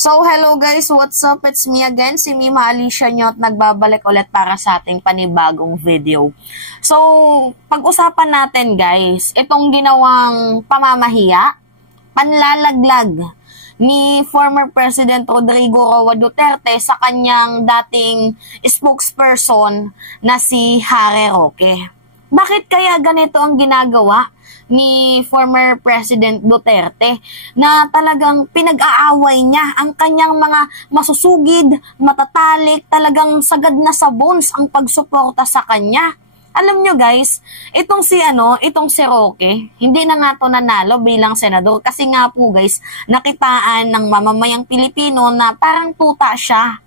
So, hello guys, what's up? It's me again, si Mima Alicia nyo at nagbabalik ulit para sa ating panibagong video. So, pag-usapan natin guys, itong ginawang pamamahiya, panlalaglag ni former President Rodrigo Roa Duterte sa kanyang dating spokesperson na si Harry Roque. Bakit kaya ganito ang ginagawa ni former President Duterte na talagang pinag-aaway niya ang kanyang mga masusugid, matatalik, talagang sagad na sa bones ang pagsuporta sa kanya? Alam nyo guys, itong si Roque, hindi na nga to nanalo bilang senador kasi nga po guys, nakitaan ng mamamayang Pilipino na parang tuta siya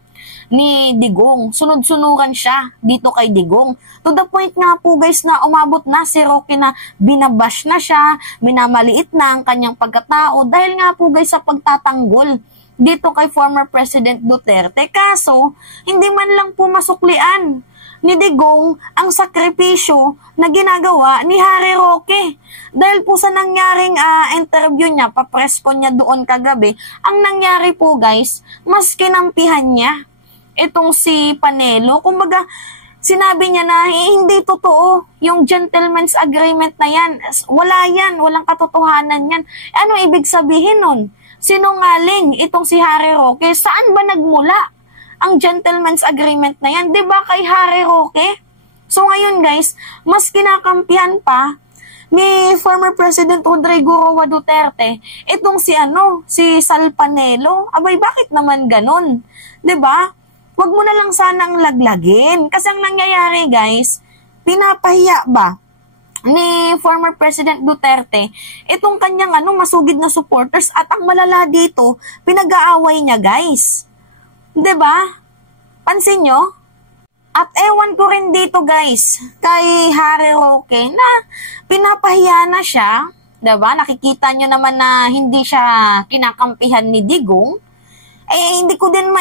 ni Digong. Sunod-sunuran siya dito kay Digong. To the point nga po guys na umabot na si Roque na binabash na siya, minamaliit na ang kanyang pagkatao dahil nga po guys sa pagtatanggol dito kay former President Duterte. Kaso, hindi man lang po masuklian ni Digong ang sakripisyo na ginagawa ni Harry Roque. Dahil po sa nangyaring interview niya, papresko niya doon kagabi, ang nangyari po guys, mas kinampihan niya itong si Panelo. Kumbaga, sinabi niya na hindi totoo yung gentleman's agreement na yan. Wala yan, walang katotohanan yan. Ano ibig sabihin nun? Sinungaling itong si Harry Roque. Saan ba nagmula ang gentleman's agreement na yan? Diba kay Harry Roque? So ngayon guys, mas kinakampihan pa ni former President Rodrigo Roa Duterte itong si Sal Panelo. Abay, bakit naman ganun? Diba? Huwag mo na lang sanang laglagin. Kasi ang nangyayari guys, pinapahiya ba ni former President Duterte itong kanyang masugid na supporters at ang malala dito, pinag-aaway niya guys. 'Di ba? Pansin nyo? At ewan ko rin dito guys, kay Harry Roque na pinapahiya na siya. 'Di ba? Nakikita nyo naman na hindi siya kinakampihan ni Digong. Hindi ko din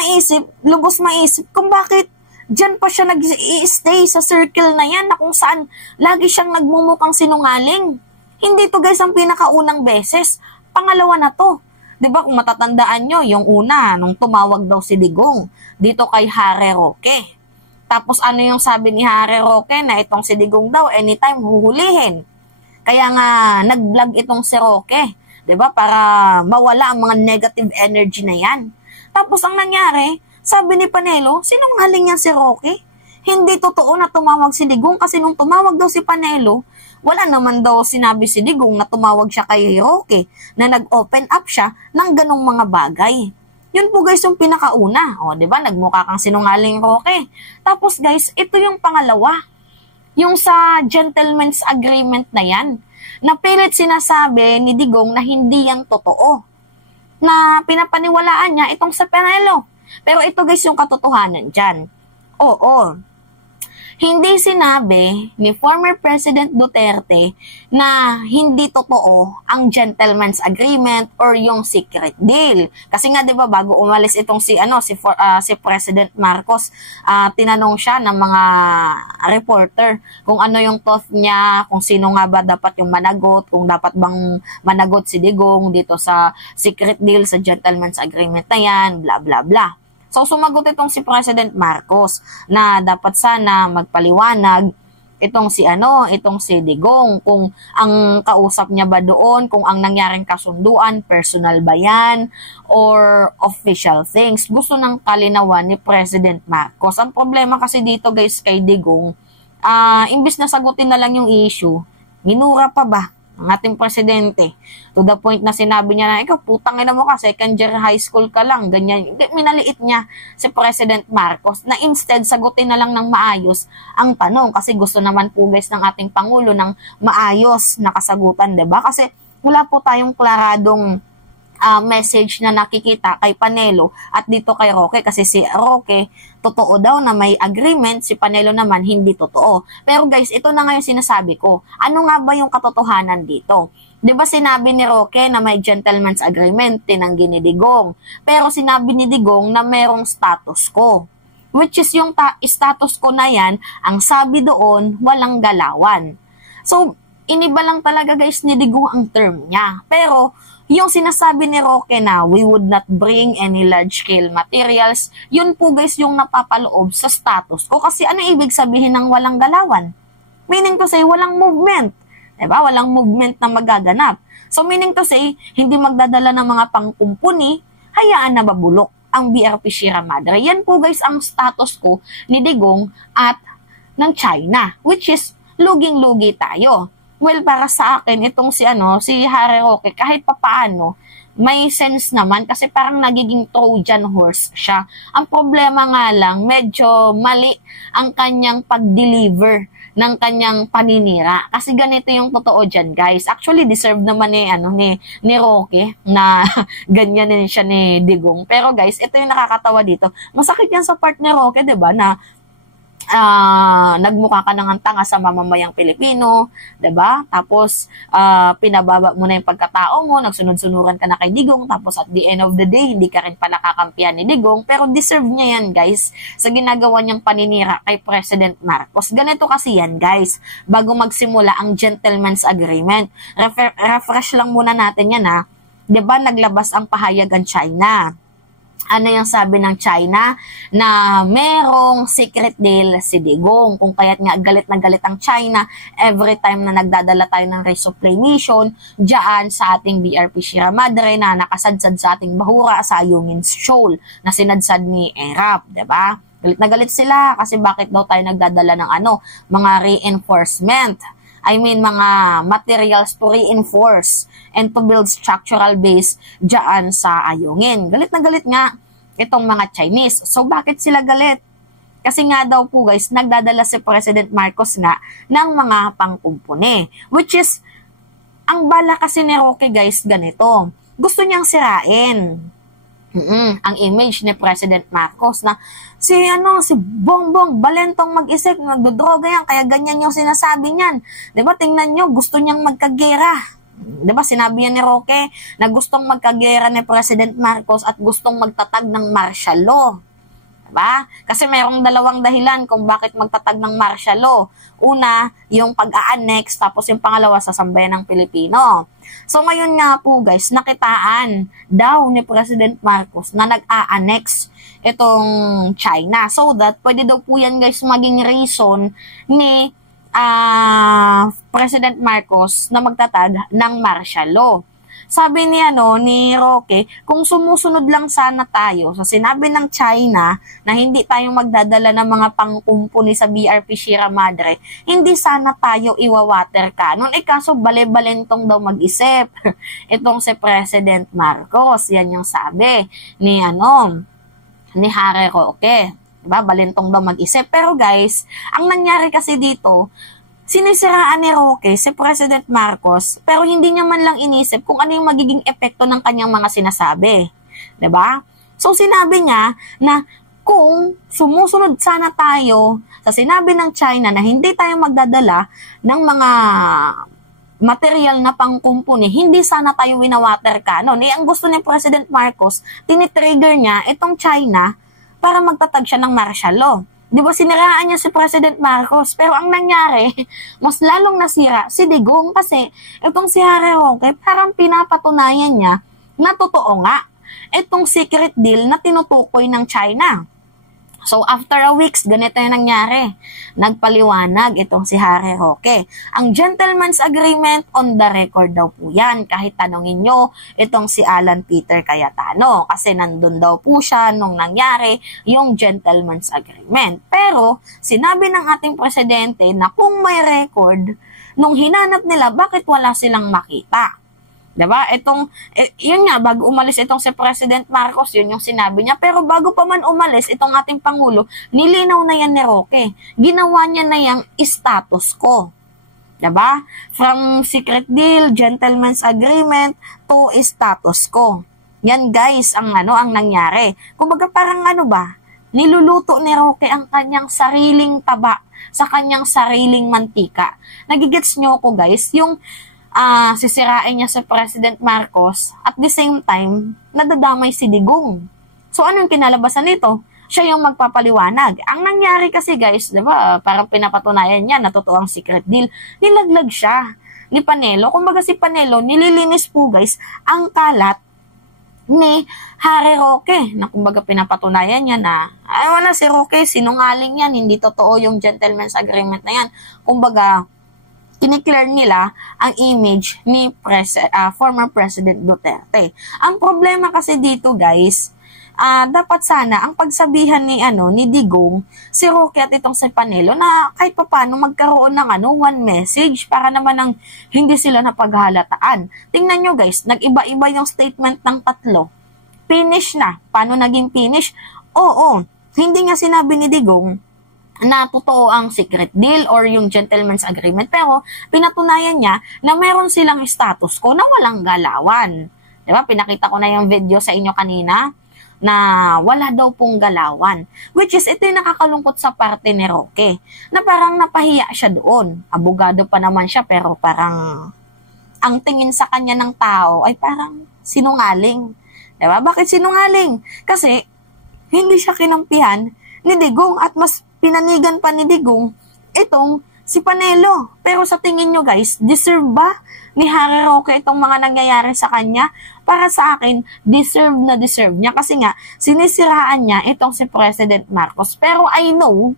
lubos maisip kung bakit dyan pa siya nag-i-stay sa circle na yan na kung saan lagi siyang nagmumukhang sinungaling. Hindi to guys ang pinakaunang beses. Pangalawa na to. Diba kung matatandaan nyo, yung una, nung tumawag daw si Digong dito kay Harry Roque. Tapos ano yung sabi ni Harry Roque na itong si Digong daw anytime huhulihin. Kaya nga nag-vlog itong si Roque. Diba? Para mawala ang mga negative energy na yan. Tapos ang nangyari, sabi ni Panelo, sinungaling yan si Roque. Hindi totoo na tumawag si Digong kasi nung tumawag daw si Panelo, wala naman daw sinabi si Digong na tumawag siya kay Roque, na nag-open up siya ng ganong mga bagay. Yun po guys yung pinakauna. O, diba? Nagmukha kang sinungaling Roque. Tapos guys, ito yung pangalawa. Yung sa gentleman's agreement na yan, na pilit sinasabi ni Digong na hindi yan totoo, na pinapaniwalaan niya itong sa Panelo. Pero ito guys yung katotohanan dyan. Oo. Hindi sinabi ni former President Duterte na hindi totoo ang gentleman's agreement or yung secret deal. Kasi nga 'di ba bago umalis itong si President Marcos, tinanong siya ng mga reporter kung ano yung thought niya, kung sino nga ba dapat yung managot, kung dapat bang managot si Digong dito sa secret deal sa gentleman's agreement na yan, bla bla bla. So, sumagot itong si President Marcos na dapat sana magpaliwanag itong si Digong kung ang kausap niya ba doon, kung ang nangyaring kasunduan, personal ba yan, or official things. Gusto ng kalinawan ni President Marcos. Ang problema kasi dito guys kay Digong, imbis na sagutin na lang yung issue, minura pa ba ang ating presidente? To the point na sinabi niya na, ikaw putang ina mo ka, second year high school ka lang, ganyan. Minaliit niya si President Marcos na instead sagutin na lang ng maayos ang tanong kasi gusto naman po guys ng ating Pangulo ng maayos na kasagutan, diba? Kasi wala po tayong klaradong message na nakikita kay Panelo at dito kay Roque kasi si Roque totoo daw na may agreement, si Panelo naman hindi totoo. Pero guys, ito na nga yung sinasabi ko. Ano nga ba yung katotohanan dito? 'Di ba sinabi ni Roque na may gentleman's agreement, tinanggi ni Digong. Pero sinabi ni Digong na merong status quo. Which is yung status quo na yan, ang sabi doon, walang galawan. So, iniba lang talaga guys ni Digong ang term niya. Pero, yung sinasabi ni Roque na we would not bring any large-scale materials, yun po guys yung napapaloob sa status ko. Kasi ano ibig sabihin ng walang galawan? Meaning to say, walang movement. Diba? Walang movement na magaganap. So meaning to say, hindi magdadala ng mga pangkumpuni, hayaan na babulok ang BRP Sierra Madre. Yan po guys ang status ko ni Digong at ng China, which is luging-lugi tayo. Well, para sa akin, itong si Harry Roque, kahit papaano, may sense naman kasi parang nagiging Trojan horse siya. Ang problema nga lang, medyo mali ang kanyang pag-deliver ng kanyang paninira. Kasi ganito yung totoo dyan, guys. Actually, deserve naman ni Roque na ganyan din siya ni Digong. Pero guys, ito yung nakakatawa dito. Masakit yan sa part ni Roque, diba, na nagmukha ka ng tanga sa mamamayang Pilipino, 'di ba? Tapos pinababa mo na yung pagkatao mo, nagsunod-sunuran ka na kay Digong, tapos at the end of the day hindi ka rin pala kakampihan ni Digong, pero deserve niya yan, guys, sa ginagawa niyang paninira kay President Marcos. Ganito kasi yan, guys, bago magsimula ang gentleman's agreement. Refresh lang muna natin yan, ha. 'Di ba naglabas ang pahayag ang China? Ano yung sabi ng China? Na merong secret deal si Digong. Kung kaya't nga galit na galit ang China every time na nagdadala tayo ng resupply mission dyan sa ating BRP Sierra Madre na nakasadsad sa ating bahura sa Ayungin Shoal na sinadsad ni ERAP, diba? Galit na galit sila kasi bakit daw tayo nagdadala ng mga reinforcement. I mean, mga materials to reinforce and to build structural base dyan sa Ayungin. Galit na galit nga itong mga Chinese. So, bakit sila galit? Kasi nga daw po guys, nagdadala si President Marcos nga ng mga pangkumpuni. Which is, ang bala kasi ni Roque guys, ganito. Gusto niyang sirain ang image ni President Marcos na si Bongbong Balentong mag-isip, nagdodroga yan, kaya ganyan yung sinasabi niyan. 'Di ba? Tingnan niyo, gusto niyang magkagera. 'Di ba? Sinabi niya ni Roque na gustong magkagera ni President Marcos at gustong magtatag ng martial law. Diba? Kasi merong dalawang dahilan kung bakit magtatag ng martial law. Una, yung pag-a-annex, tapos yung pangalawa, sa sambayan ng Pilipino. So ngayon nga po guys, nakitaan daw ni President Marcos na nag-a-annex itong China. So that, pwede daw po yan guys maging reason ni President Marcos na magtatag ng martial law. Sabi ni Roque, kung sumusunod lang sana tayo sa sinabi ng China na hindi tayo magdadala ng mga pangkumpuni sa BRP Sierra Madre, hindi sana tayo iwawater cannon. Kaso bale-balentong daw mag-isip. Itong si President Marcos, yan yung sabi ni Harry Roque. Diba? Balentong daw mag-isip. Pero guys, ang nangyari kasi dito, sinisiraan ni Roque si President Marcos pero hindi niya man lang inisip kung ano yung magiging epekto ng kanyang mga sinasabi. 'Di ba? So sinabi niya na kung sumusunod sana tayo sa sinabi ng China na hindi tayo magdadala ng mga material na pangkumpuni, hindi sana tayo winawater cannon. Ang gusto ni President Marcos, tinitrigger niya itong China para magtatag siya ng martial law. Di ba siniraan niya si President Marcos? Pero ang nangyari, mas lalong nasira si Digong kasi itong si Harry Roque parang pinapatunayan niya na totoo nga itong secret deal na tinutukoy ng China. So after a weeks, ganito yung nangyari. Nagpaliwanag itong si Harry Roque. Ang gentleman's agreement on the record daw po yan. Kahit tanongin nyo itong si Alan Peter Cayetano. Kasi nandun daw po siya nung nangyari yung gentleman's agreement. Pero sinabi ng ating presidente na kung may record, nung hinanap nila, bakit wala silang makita? Diba? Yun nga, bago umalis itong si President Marcos, yun yung sinabi niya. Pero bago pa man umalis itong ating Pangulo, nilinaw na yan ni Roque. Ginawa niya na yung status quo. Diba? From secret deal, gentleman's agreement, to status quo. Yan guys, ang nangyari. Kumbaga parang niluluto ni Roque ang kanyang sariling taba sa kanyang sariling mantika. Nagigets nyo ko guys, yung sisirain niya sa President Marcos at the same time, nadadamay si Digong. So, anong kinalabasan nito? Siya yung magpapaliwanag. Ang nangyari kasi guys, diba, parang pinapatunayan niya na totoo ang secret deal. Nilaglag siya ni Panelo. Kumbaga si Panelo, nililinis po guys ang kalat ni Harry Roque, na kumbaga pinapatunayan niya na ay wala, si Roque sinungaling yan, hindi totoo yung gentleman's agreement na yan. Kumbaga kiniklear nila ang image ni former President Duterte. Ang problema kasi dito guys, dapat sana ang pagsabihan ni Digong, si Roque at itong si Panelo na kahit paano magkaroon ng one message para naman ang hindi sila napaghalataan. Tingnan nyo guys, nag-iba-iba yung statement ng tatlo. Finish na. Paano naging finish? Oo, hindi nga sinabi ni Digong na totoo ang secret deal or yung gentleman's agreement, pero pinatunayan niya na meron silang status quo na walang galawan. Diba? Pinakita ko na yung video sa inyo kanina na wala daw pong galawan. Which is, ito yung nakakalungkot sa parte ni Roque, na parang napahiya siya doon. Abogado pa naman siya, pero parang ang tingin sa kanya ng tao ay parang sinungaling. Diba? Bakit sinungaling? Kasi hindi siya kinampihan ni Digong at mas pinanigan pa ni Digong itong si Panelo. Pero sa tingin nyo guys, deserve ba ni Harry Roque itong mga nangyayari sa kanya? Para sa akin, deserve na deserve niya. Kasi nga, sinisiraan niya itong si President Marcos. Pero I know,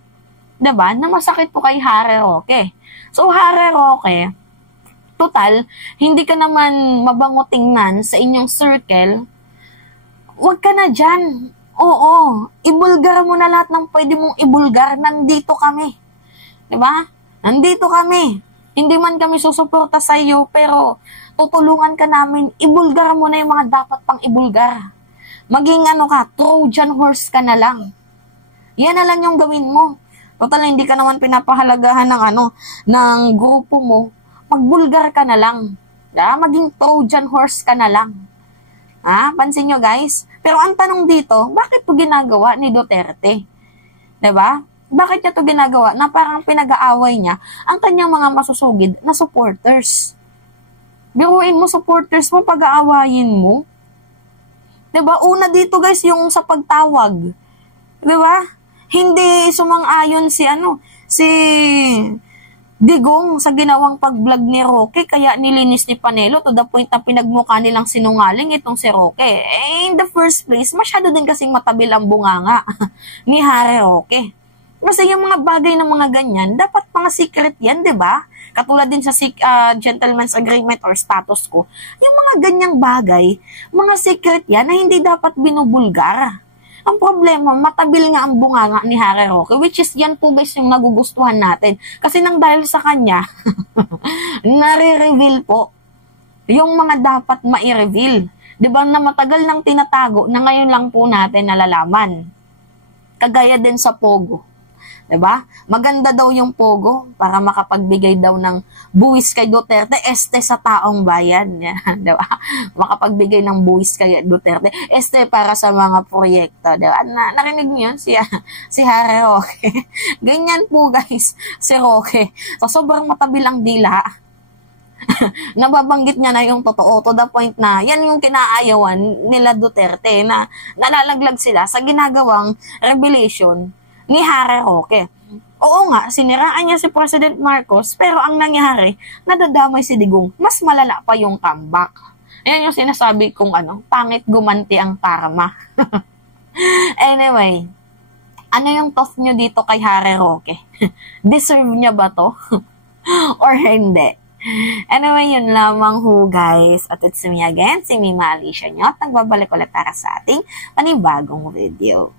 diba, na masakit po kay Harry Roque. So Harry Roque, total, hindi ka naman mabango tingnan sa inyong circle, wag ka na dyan. Oo, ibulgar mo na lahat ng pwede mong ibulgar. Nandito kami. Diba? Nandito kami. Hindi man kami susuporta sa iyo, pero tutulungan ka namin. Ibulgar mo na yung mga dapat pang ibulgar. Maging Trojan horse ka na lang. Yan na lang yung gawin mo. Total, hindi ka naman pinapahalagahan ng grupo mo. Magbulgar ka na lang. Diba? Maging Trojan horse ka na lang. Pansin nyo guys? Pero ang tanong dito, bakit to ginagawa ni Duterte? Diba? Bakit niya to ginagawa na parang pinag-aaway niya ang kanyang mga masusugid na supporters? Biruin mo, supporters mo, pag-aawayin mo. Diba? Una dito guys, yung sa pagtawag. Diba? Hindi sumang-ayon si Digong sa ginawang pag-vlog ni Roque, kaya nilinis ni Panelo to the point na pinagmukha nilang sinungaling itong si Roque. In the first place, masyado din kasing matabil ang bunganga ni Harry Roque. Kasi yung mga bagay ng mga ganyan, dapat mga secret yan, diba? Katulad din sa gentleman's agreement or status quo. Yung mga ganyang bagay, mga secret yan na hindi dapat binubulgar. Ang problema, matabil nga ang bunganga ni Harry Roque, which is yan po guys yung nagugustuhan natin. Kasi nang dahil sa kanya, nare-reveal po yung mga dapat mai-reveal. Diba na matagal nang tinatago na ngayon lang po natin nalalaman. Kagaya din sa Pogo. Diba? Maganda daw yung Pogo para makapagbigay daw ng buwis kay Duterte, sa taong bayan. Diba? Makapagbigay ng buwis kay Duterte, para sa mga proyekto. Diba? Narinig niyo si Harry Roque. Ganyan po guys, si Roque. So, sobrang matabilang dila. Nababanggit niya na yung totoo to the point na yan yung kinaayawan nila Duterte na nalalaglag sila sa ginagawang revelation ni Harry Roque. Oo nga, siniraan niya si President Marcos, pero ang nangyari, nadadamay si Digong. Mas malala pa yung comeback. Ayan yung sinasabi kong pangit gumanti ang karma. Anyway, ano yung thought nyo dito kay Harry Roque? Deserve niya ba to? Or hindi? Anyway, yun lamang ho guys. At it's me again, si Mima Alicia nyo. At nagbabalik ulit para sa ating panibagong video.